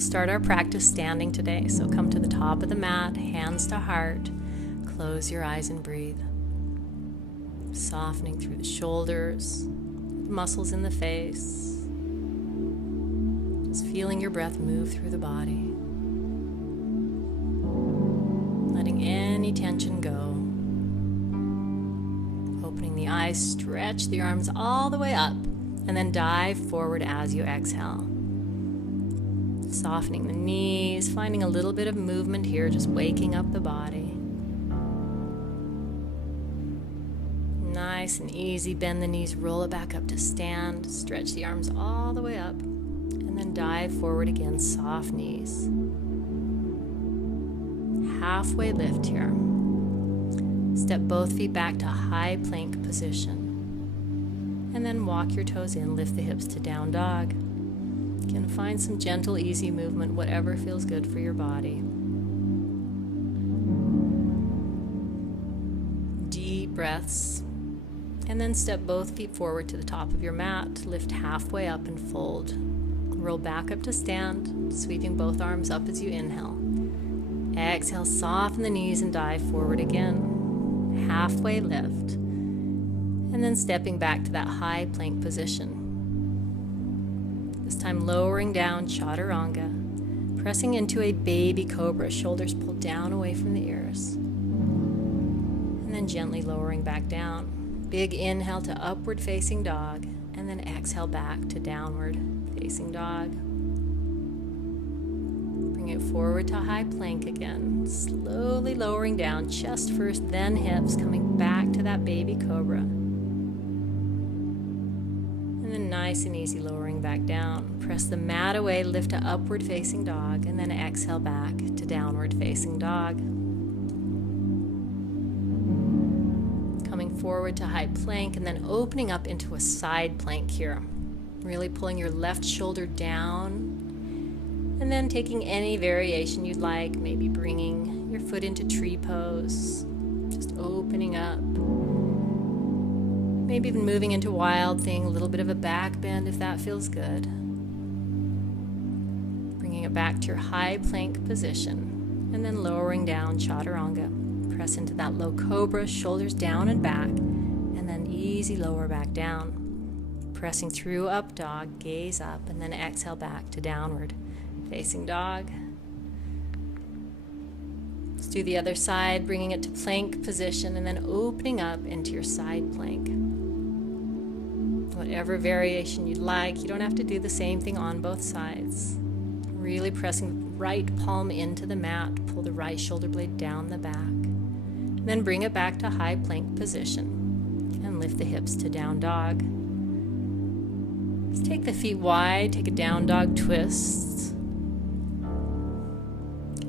We'll start our practice standing today. So come to the top of the mat, hands to heart. Close your eyes and breathe. Softening through the shoulders, muscles in the face. Just feeling your breath move through the body. Letting any tension go. Opening the eyes, stretch the arms all the way up, and then dive forward as you exhale. Softening the knees, finding a little bit of movement here, just waking up the body. Nice and easy, bend the knees, roll it back up to stand, stretch the arms all the way up, and then dive forward again, soft knees. Halfway lift here. Step both feet back to high plank position. And then walk your toes in, lift the hips to down dog. Again, find some gentle, easy movement, whatever feels good for your body. Deep breaths. And then step both feet forward to the top of your mat, lift halfway up and fold. Roll back up to stand, sweeping both arms up as you inhale. Exhale, soften the knees and dive forward again. Halfway lift. And then stepping back to that high plank position. This time lowering down, chaturanga. Pressing into a baby cobra, shoulders pulled down away from the ears. And then gently lowering back down. Big inhale to upward facing dog. And then exhale back to downward facing dog. It forward to high plank again, slowly lowering down, chest first, then hips, coming back to that baby cobra. And then nice and easy lowering back down. Press the mat away, lift to upward facing dog, and then exhale back to downward facing dog. Coming forward to high plank and then opening up into a side plank here. Really pulling your left shoulder down. And then taking any variation you'd like, maybe bringing your foot into tree pose, just opening up. Maybe even moving into wild thing, a little bit of a back bend if that feels good. Bringing it back to your high plank position, and then lowering down, chaturanga. Press into that low cobra, shoulders down and back, and then easy lower back down. Pressing through up dog, gaze up, and then exhale back to downward facing dog. Let's do the other side, bringing it to plank position and then opening up into your side plank. Whatever variation you'd like, you don't have to do the same thing on both sides. Really pressing the right palm into the mat, pull the right shoulder blade down the back. And then bring it back to high plank position and lift the hips to down dog. Let's take the feet wide, take a down dog twist.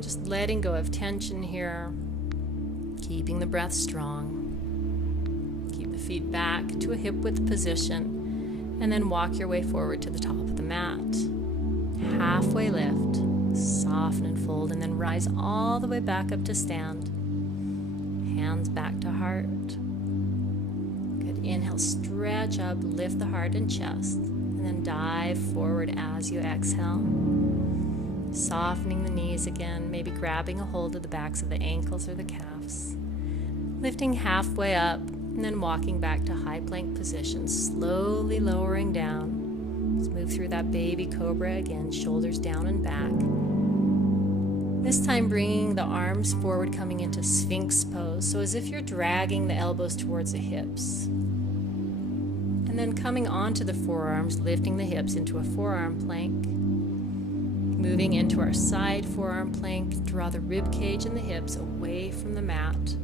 Just letting go of tension here, keeping the breath strong. Keep the feet back to a hip width position, and then walk your way forward to the top of the mat. Halfway lift, soften and fold, and then rise all the way back up to stand. Hands back to heart. Good, inhale, stretch up, lift the heart and chest, and then dive forward as you exhale. Softening the knees again, maybe grabbing a hold of the backs of the ankles or the calves. Lifting halfway up and then walking back to high plank position, slowly lowering down. Let's move through that baby cobra again, shoulders down and back. This time bringing the arms forward, coming into Sphinx pose. So as if you're dragging the elbows towards the hips. And then coming onto the forearms, lifting the hips into a forearm plank. Moving into our side forearm plank, draw the rib cage and the hips away from the mat.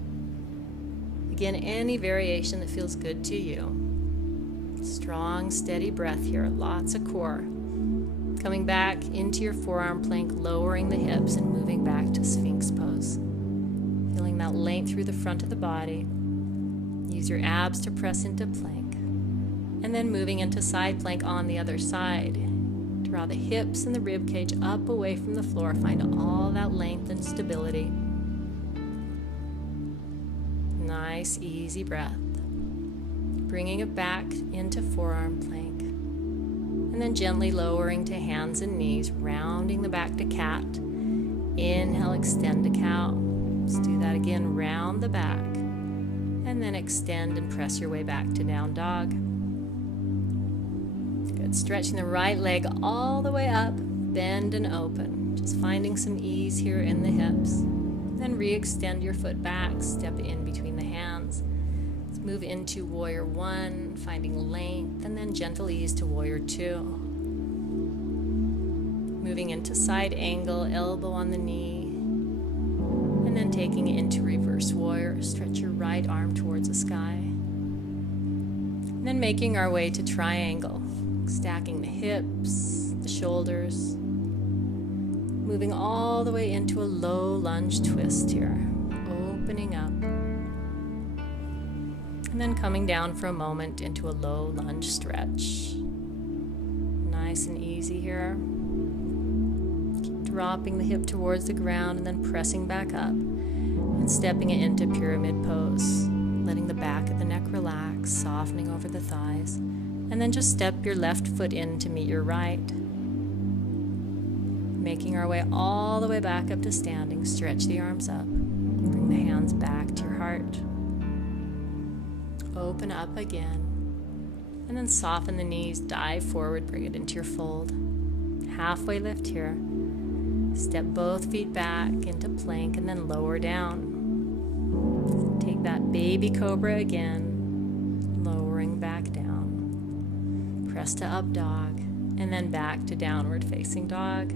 Again, any variation that feels good to you. Strong, steady breath here, lots of core. Coming back into your forearm plank, lowering the hips and moving back to Sphinx pose. Feeling that length through the front of the body. Use your abs to press into plank. And then moving into side plank on the other side. Draw the hips and the rib cage up away from the floor. Find all that length and stability. Nice, easy breath. Bringing it back into forearm plank. And And then gently lowering to hands and knees, rounding the back to cat. Inhale, extend to cow. Let's do that again, round the back. And then extend and press your way back to down dog. Good, stretching the right leg all the way up, bend and open. Just finding some ease here in the hips. Then re-extend your foot back, step in between the hands. Let's move into warrior one, finding length, and then gentle ease to warrior two. Moving into side angle, elbow on the knee, and then taking it into reverse warrior. Stretch your right arm towards the sky. And then making our way to triangle, stacking the hips, the shoulders, moving all the way into a low lunge twist here, opening up, and then coming down for a moment into a low lunge stretch. Nice and easy here. Dropping the hip towards the ground and then pressing back up and stepping it into pyramid pose, letting the back of the neck relax, softening over the thighs, and then just step your left foot in to meet your right. Making our way all the way back up to standing, stretch the arms up, bring the hands back to your heart. Open up again, and then soften the knees, dive forward, bring it into your fold. Halfway lift here. Step both feet back into plank and then lower down. Take that baby cobra again, lowering back down. Press to up dog and then back to downward facing dog.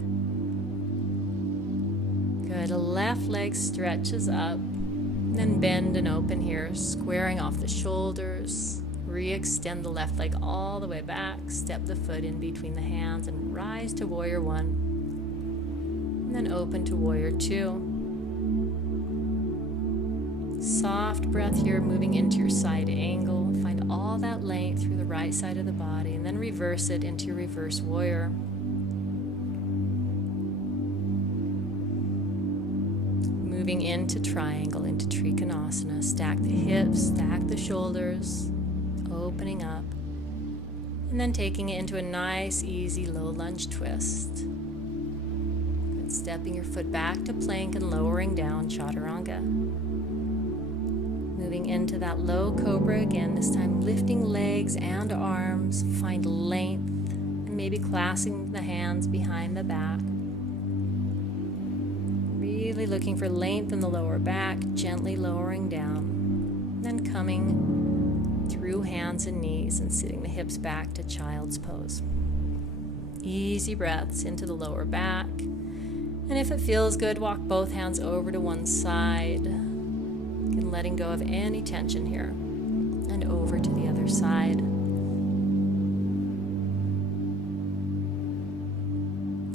Good, left leg stretches up, then bend and open here, squaring off the shoulders. Re-extend the left leg all the way back, step the foot in between the hands and rise to warrior one. Then open to warrior two. Soft breath here, moving into your side angle. Find all that length through the right side of the body, and then reverse it into your reverse warrior. Moving into triangle, into Trikonasana. Stack the hips, stack the shoulders, opening up, and then taking it into a nice, easy low lunge twist. Stepping your foot back to plank and lowering down, chaturanga. Moving into that low cobra again, this time lifting legs and arms, find length, and maybe clasping the hands behind the back. Really looking for length in the lower back, gently lowering down. Then coming through hands and knees and sitting the hips back to child's pose. Easy breaths into the lower back. And if it feels good, walk both hands over to one side. And letting go of any tension here. And over to the other side.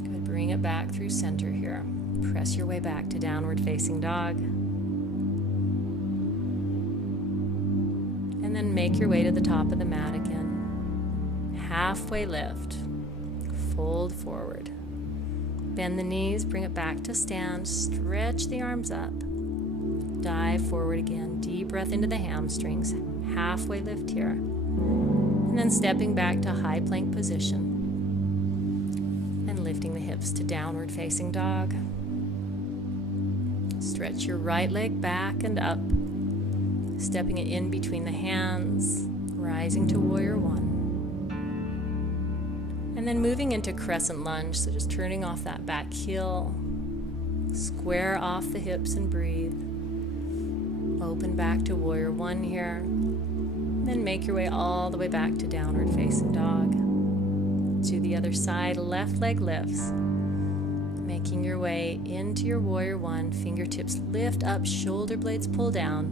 Good, bring it back through center here. Press your way back to downward facing dog. And then make your way to the top of the mat again. Halfway lift. Fold forward. Bend the knees, bring it back to stand, stretch the arms up, dive forward again, deep breath into the hamstrings, halfway lift here, and then stepping back to high plank position, and lifting the hips to downward facing dog. Stretch your right leg back and up, stepping it in between the hands, rising to warrior one. And then moving into crescent lunge, so just turning off that back heel, square off the hips and breathe. Open back to warrior one here. Then make your way all the way back to downward facing dog. To the other side, left leg lifts. Making your way into your warrior one, fingertips lift up, shoulder blades pull down.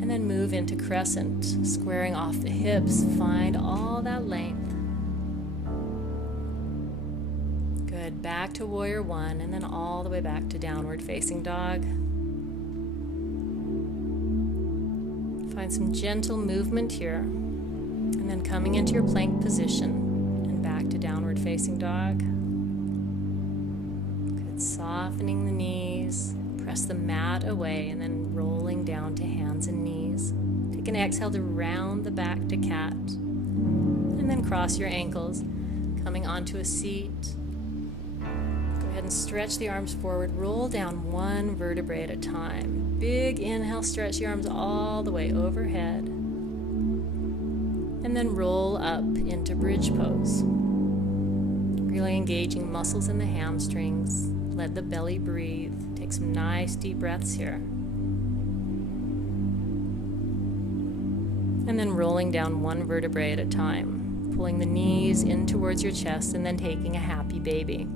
And then move into crescent, squaring off the hips, find all that length. Good, back to warrior one, and then all the way back to downward facing dog. Find some gentle movement here, and then coming into your plank position, and back to downward facing dog. Good, softening the knees, press the mat away, and then rolling down to hands and knees. Take an exhale to round the back to cat. And And then cross your ankles, coming onto a seat. Go ahead and stretch the arms forward. Roll down one vertebrae at a time. Big inhale, stretch your arms all the way overhead. And then roll up into bridge pose. Really engaging muscles in the hamstrings. Let the belly breathe. Take some nice deep breaths here. And then rolling down one vertebrae at a time, pulling the knees in towards your chest and then taking a happy baby.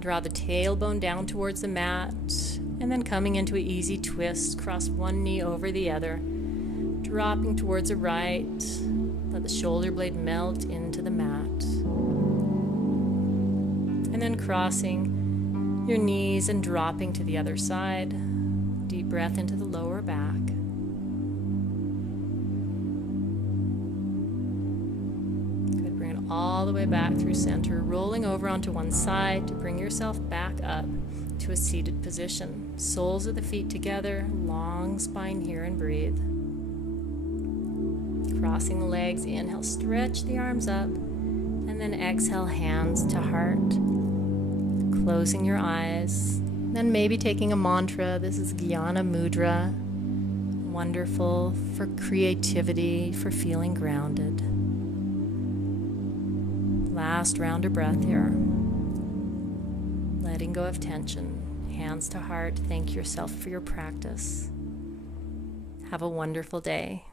Draw the tailbone down towards the mat and then coming into an easy twist, cross one knee over the other, dropping towards the right. Let the shoulder blade melt into the mat. And then crossing your knees and dropping to the other side. Deep breath into the lower back. All the way back through center, rolling over onto one side to bring yourself back up to a seated position. Soles of the feet together, long spine here, and breathe. Crossing the legs, inhale, stretch the arms up, and then exhale, hands to heart. Closing your eyes, then maybe taking a mantra. This is Jnana Mudra, wonderful for creativity, for feeling grounded. Last round of breath here. Letting go of tension. Hands to heart. Thank yourself for your practice. Have a wonderful day.